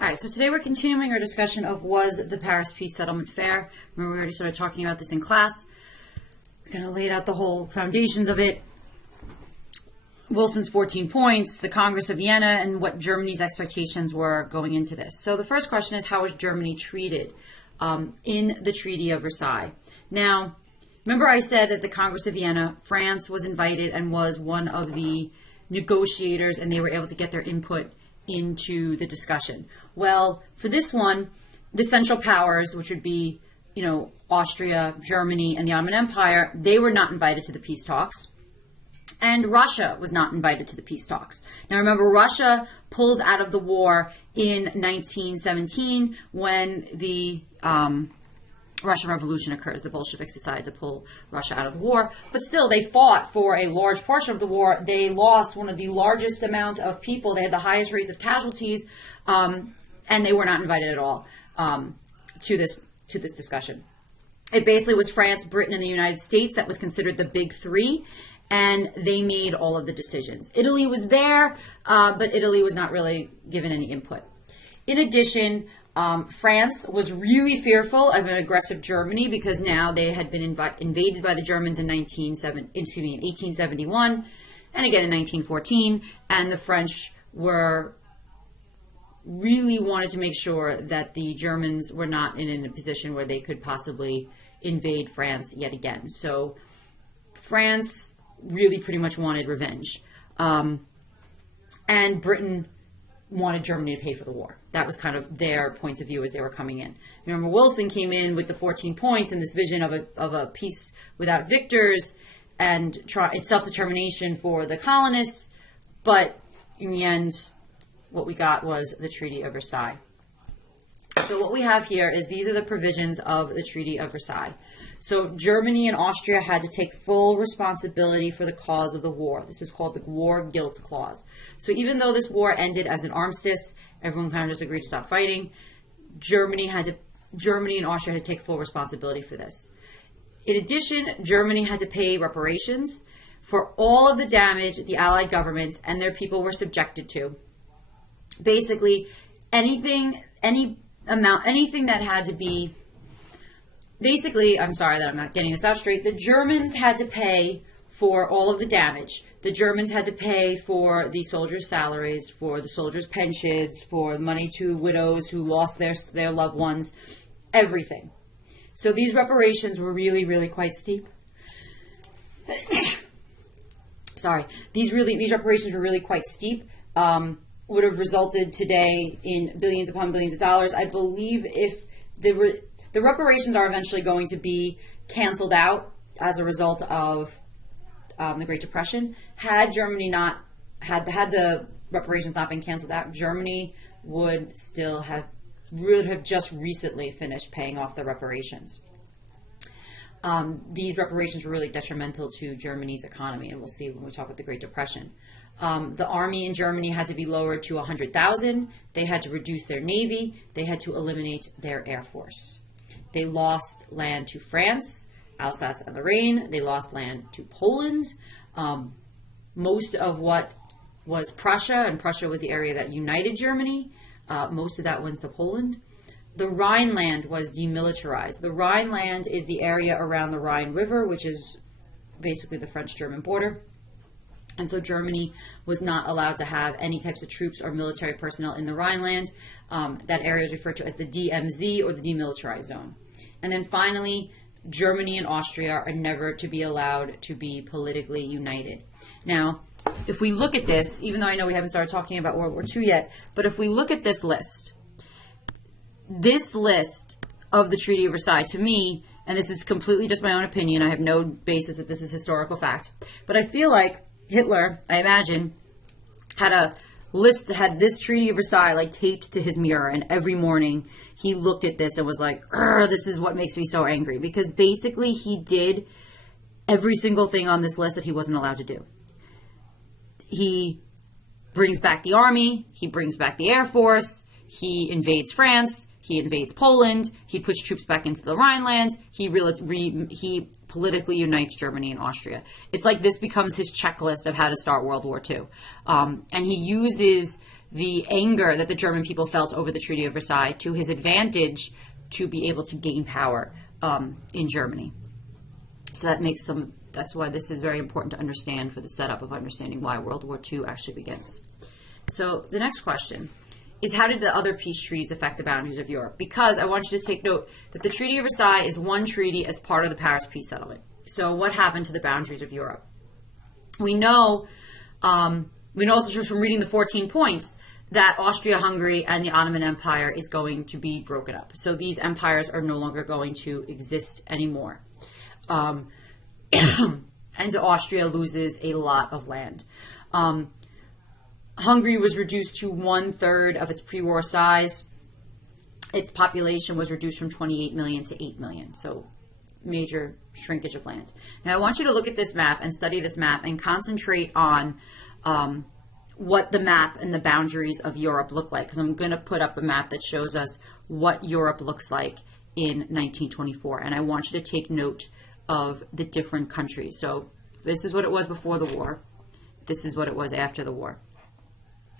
All right, so today we're continuing our discussion of was the Paris Peace Settlement fair? Remember, we already started talking about this in class. We're going to lay out the whole foundations of it. Wilson's 14 points, the Congress of Vienna, and what Germany's expectations were going into this. So the first question is, how was Germany treated in the Treaty of Versailles? Now, remember I said at the Congress of Vienna, France was invited and was one of the negotiators, and they were able to get their input into the discussion. Well, for this one, the Central Powers, which would be, Austria, Germany, and the Ottoman Empire, they were not invited to the peace talks. And Russia was not invited to the peace talks. Now remember, Russia pulls out of the war in 1917 when the Russian Revolution occurs. The Bolsheviks decided to pull Russia out of the war. But still, they fought for a large portion of the war. They lost one of the largest amount of people. They had the highest rates of casualties, and they were not invited at all to this discussion. It basically was France, Britain, and the United States that was considered the big three, and they made all of the decisions. Italy was there, but Italy was not really given any input. In addition, France was really fearful of an aggressive Germany because now they had been invaded by the Germans in 1871 and again in 1914, and the French really wanted to make sure that the Germans were not in a position where they could possibly invade France yet again. So France really pretty much wanted revenge. And Britain wanted Germany to pay for the war. That was kind of their points of view as they were coming in. Remember, Wilson came in with the 14 points and this vision of a peace without victors and self-determination for the colonists. But in the end, what we got was the Treaty of Versailles. So what we have here is these are the provisions of the Treaty of Versailles. So Germany and Austria had to take full responsibility for the cause of the war. This was called the War Guilt Clause. So even though this war ended as an armistice, everyone kind of just agreed to stop fighting, Germany and Austria had to take full responsibility for this. In addition, Germany had to pay reparations for all of the damage the Allied governments and their people were subjected to. Basically, anything that had to be, I'm sorry that I'm not getting this out straight. The Germans had to pay for all of the damage. The Germans had to pay for the soldiers' salaries, for the soldiers' pensions, for money to widows who lost their loved ones, everything. So these reparations were really, really quite steep. Sorry. These reparations were really quite steep. Would have resulted today in billions upon billions of dollars. I believe if the reparations are eventually going to be canceled out as a result of the Great Depression. Had Germany not had the reparations not been canceled out, Germany would have just recently finished paying off the reparations. These reparations were really detrimental to Germany's economy, and we'll see when we talk about the Great Depression. The army in Germany had to be lowered to 100,000. They had to reduce their navy. They had to eliminate their air force. They lost land to France, Alsace and Lorraine. They lost land to Poland. Most of what was Prussia, and Prussia was the area that united Germany, most of that went to Poland. The Rhineland was demilitarized. The Rhineland is the area around the Rhine River, which is basically the French-German border. And so Germany was not allowed to have any types of troops or military personnel in the Rhineland. That area is referred to as the DMZ, or the demilitarized zone. And then finally, Germany and Austria are never to be allowed to be politically united. Now, if we look at this, even though I know we haven't started talking about World War II yet, but if we look at this list of the Treaty of Versailles, to me, and this is completely just my own opinion, I have no basis that this is historical fact, but I feel like Hitler, I imagine, had this Treaty of Versailles taped to his mirror, and every morning he looked at this and was like, this is what makes me so angry, because basically he did every single thing on this list that he wasn't allowed to do. He brings back the army, he brings back the air force, he invades France, he invades Poland, he puts troops back into the Rhineland, he politically unites Germany and Austria. It's like this becomes his checklist of how to start World War II. And he uses the anger that the German people felt over the Treaty of Versailles to his advantage to be able to gain power in Germany. So that's why this is very important to understand for the setup of understanding why World War II actually begins. So the next question is, how did the other peace treaties affect the boundaries of Europe? Because I want you to take note that the Treaty of Versailles is one treaty as part of the Paris Peace Settlement. So what happened to the boundaries of Europe? We know also just from reading the 14 points that Austria-Hungary and the Ottoman Empire is going to be broken up. So these empires are no longer going to exist anymore. And Austria loses a lot of land. Hungary was reduced to 1/3 of its pre-war size. Its population was reduced from 28 million to 8 million. So major shrinkage of land. Now I want you to look at this map and study this map and concentrate on what the map and the boundaries of Europe look like. Because I'm going to put up a map that shows us what Europe looks like in 1924. And I want you to take note of the different countries. So this is what it was before the war. This is what it was after the war.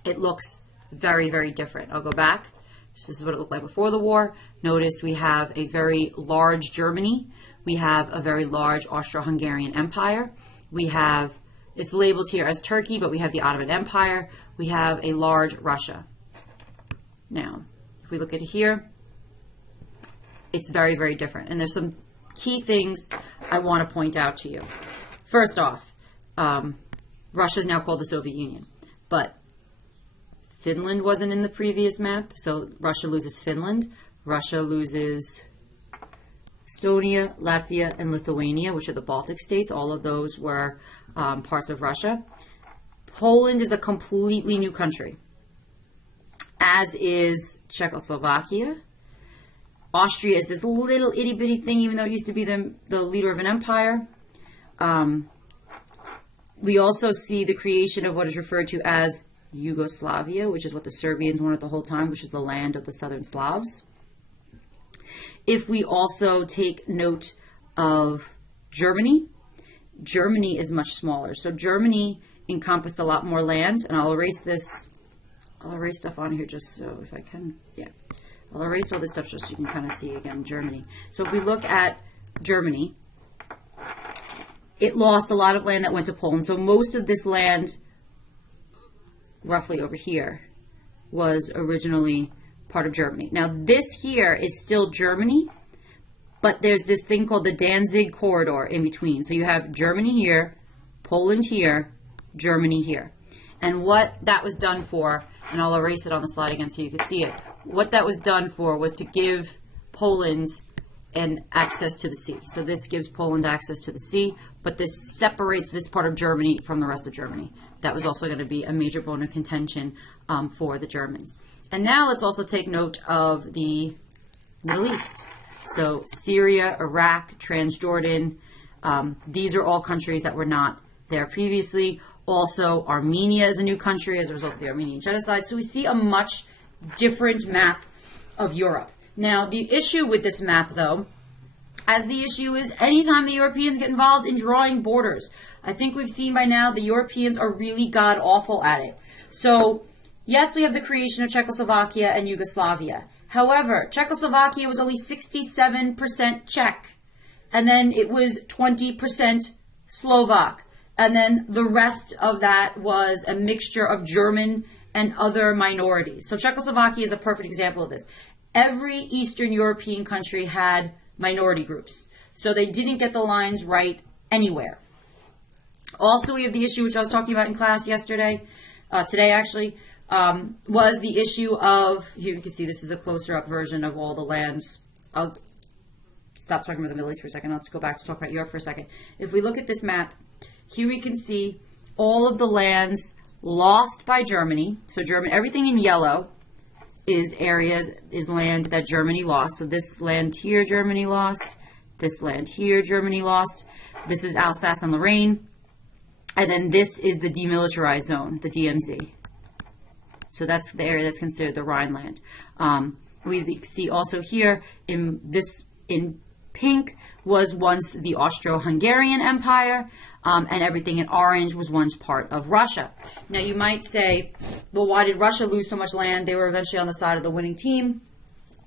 It looks very, very different. I'll go back. This is what it looked like before the war. Notice we have a very large Germany. We have a very large Austro-Hungarian Empire. We have, it's labeled here as Turkey, but we have the Ottoman Empire. We have a large Russia. Now, if we look at here, it's very, very different. And there's some key things I want to point out to you. First off, Russia is now called the Soviet Union, but Finland wasn't in the previous map, so Russia loses Finland. Russia loses Estonia, Latvia, and Lithuania, which are the Baltic states. All of those were parts of Russia. Poland is a completely new country, as is Czechoslovakia. Austria is this little itty-bitty thing, even though it used to be the leader of an empire. We also see the creation of what is referred to as Yugoslavia, which is what the Serbians wanted the whole time, which is the land of the Southern Slavs. If we also take note of Germany, Germany is much smaller. So Germany encompassed a lot more land, and I'll erase this. I'll erase stuff on here just so if I can. Yeah. I'll erase all this stuff just so you can kind of see again Germany. So if we look at Germany, it lost a lot of land that went to Poland. So most of this land, roughly over here, was originally part of Germany. Now this here is still Germany, but there's this thing called the Danzig corridor in between. So you have Germany here, Poland here, Germany here. And what that was done for, and I'll erase it on the slide again so you can see it, what that was done for was to give Poland an access to the sea. So this gives Poland access to the sea, but this separates this part of Germany from the rest of Germany. That was also going to be a major bone of contention for the Germans. And now let's also take note of the Middle East. So Syria, Iraq, Transjordan, these are all countries that were not there previously. Also, Armenia is a new country as a result of the Armenian genocide. So we see a much different map of Europe. Now, the issue with this map, though, as the issue is anytime the Europeans get involved in drawing borders, I think we've seen by now the Europeans are really god-awful at it. So, yes, we have the creation of Czechoslovakia and Yugoslavia. However, Czechoslovakia was only 67% Czech, and then it was 20% Slovak, and then the rest of that was a mixture of German and other minorities. So Czechoslovakia is a perfect example of this. Every Eastern European country had minority groups, so they didn't get the lines right anywhere. Also, we have the issue, which I was talking about in class yesterday, today actually, was the issue of, here you can see this is a closer up version of all the lands. I'll stop talking about the Middle East for a second. Let's go back to talk about Europe for a second. If we look at this map, here we can see all of the lands lost by Germany. So Germany, everything in yellow is land that Germany lost. So this land here, Germany lost. This land here, Germany lost. This is Alsace and Lorraine. And then this is the demilitarized zone, the DMZ. So that's the area that's considered the Rhineland. We see also here in pink was once the Austro-Hungarian Empire, and everything in orange was once part of Russia. Now you might say, well, why did Russia lose so much land? They were eventually on the side of the winning team.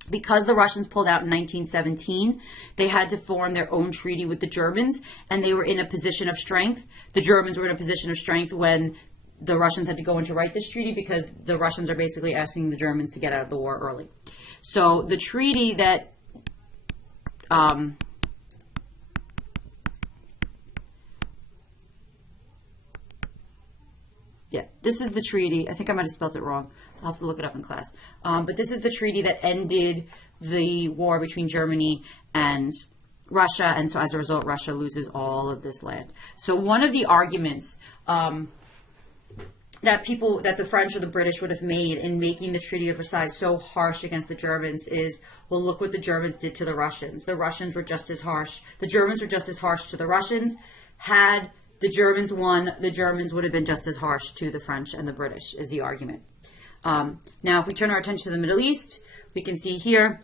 Because the Russians pulled out in 1917, they had to form their own treaty with the Germans, and they were in a position of strength. The Germans were in a position of strength when the Russians had to go in to write this treaty, because the Russians are basically asking the Germans to get out of the war early. So the treaty that this is the treaty. I think I might have spelled it wrong. I'll have to look it up in class. But this is the treaty that ended the war between Germany and Russia, and so as a result, Russia loses all of this land. So one of the arguments that the French or the British would have made in making the Treaty of Versailles so harsh against the Germans is, well, look what the Germans did to the Russians. The Russians were just as harsh. The Germans were just as harsh to the Russians. Had the Germans won, the Germans would have been just as harsh to the French and the British, is the argument. Now, if we turn our attention to the Middle East, we can see here,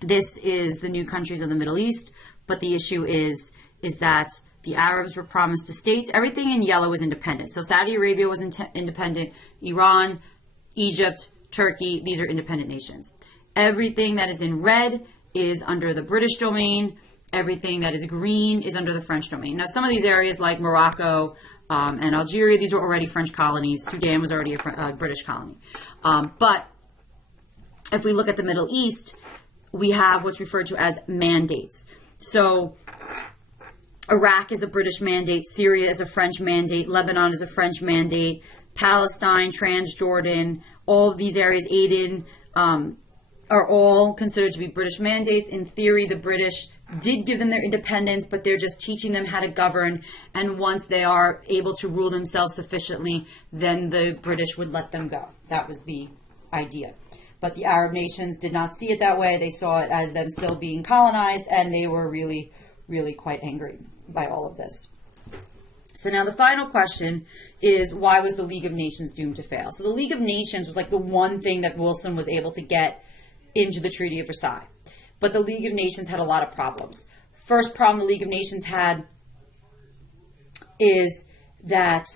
this is the new countries of the Middle East, but the issue is that the Arabs were promised the states. Everything in yellow is independent. So Saudi Arabia was independent, Iran, Egypt, Turkey, these are independent nations. Everything that is in red is under the British domain. Everything that is green is under the French domain. Now, some of these areas like Morocco and Algeria, these were already French colonies. Sudan was already a British colony. But if we look at the Middle East, we have what's referred to as mandates. So Iraq is a British mandate, Syria is a French mandate, Lebanon is a French mandate, Palestine, Transjordan, all of these areas, Aden, are all considered to be British mandates. In theory, the British did give them their independence, but they're just teaching them how to govern. And once they are able to rule themselves sufficiently, then the British would let them go. That was the idea. But the Arab nations did not see it that way. They saw it as them still being colonized, and they were really, really quite angry by all of this. So now the final question is, why was the League of Nations doomed to fail? So the League of Nations was like the one thing that Wilson was able to get into the Treaty of Versailles. But the League of Nations had a lot of problems. First problem the League of Nations had is that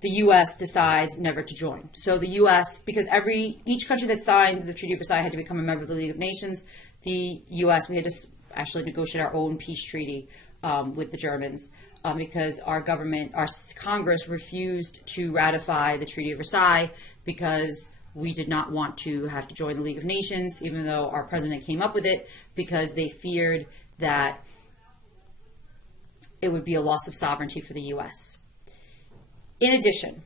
the U.S. decides never to join. So the U.S., because each country that signed the Treaty of Versailles had to become a member of the League of Nations, the U.S., we had to actually negotiate our own peace treaty with the Germans because our Congress refused to ratify the Treaty of Versailles because we did not want to have to join the League of Nations, even though our president came up with it, because they feared that it would be a loss of sovereignty for the U.S. In addition,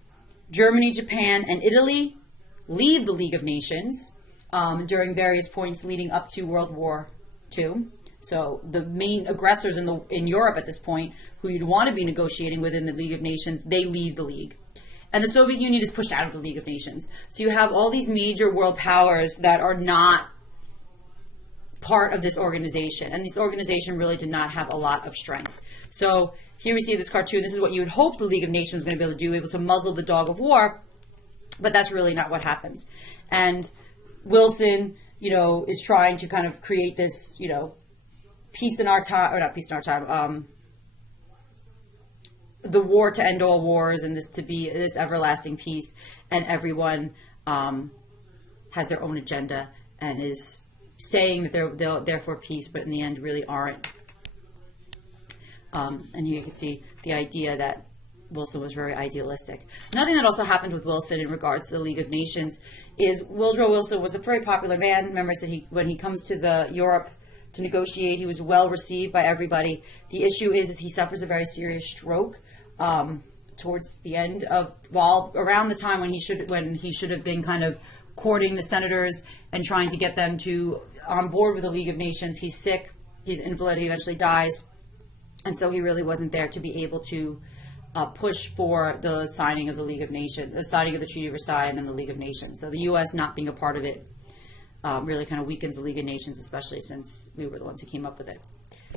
Germany, Japan, and Italy leave the League of Nations during various points leading up to World War II. So the main aggressors in Europe at this point, who you'd want to be negotiating with in the League of Nations, they leave the League. And the Soviet Union is pushed out of the League of Nations. So you have all these major world powers that are not part of this organization. And this organization really did not have a lot of strength. So here we see this cartoon. This is what you would hope the League of Nations was going to be able to do, able to muzzle the dog of war. But that's really not what happens. And Wilson, is trying to kind of create this, peace in our time, or not peace in our time, the war to end all wars, and this to be this everlasting peace, and everyone has their own agenda and is saying that they're for peace, but in the end really aren't. And here you can see the idea that Wilson was very idealistic. Another thing that also happened with Wilson in regards to the League of Nations is Woodrow Wilson was a very popular man. Remember, I said when he comes to Europe to negotiate, he was well received by everybody. The issue is he suffers a very serious stroke towards the end of, around the time when he should have been kind of courting the senators and trying to get them on board with the League of Nations. He's sick, he's invalid, he eventually dies, and so he really wasn't there to be able to push for the signing of the League of Nations, the signing of the Treaty of Versailles, and then the League of Nations. So the U.S. not being a part of it really kind of weakens the League of Nations, especially since we were the ones who came up with it.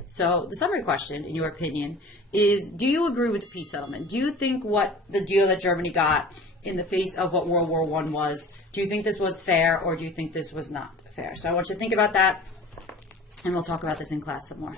So the summary question, in your opinion, is, do you agree with the peace settlement? Do you think what the deal that Germany got in the face of what World War I was, do you think this was fair, or do you think this was not fair? So I want you to think about that. And we'll talk about this in class some more.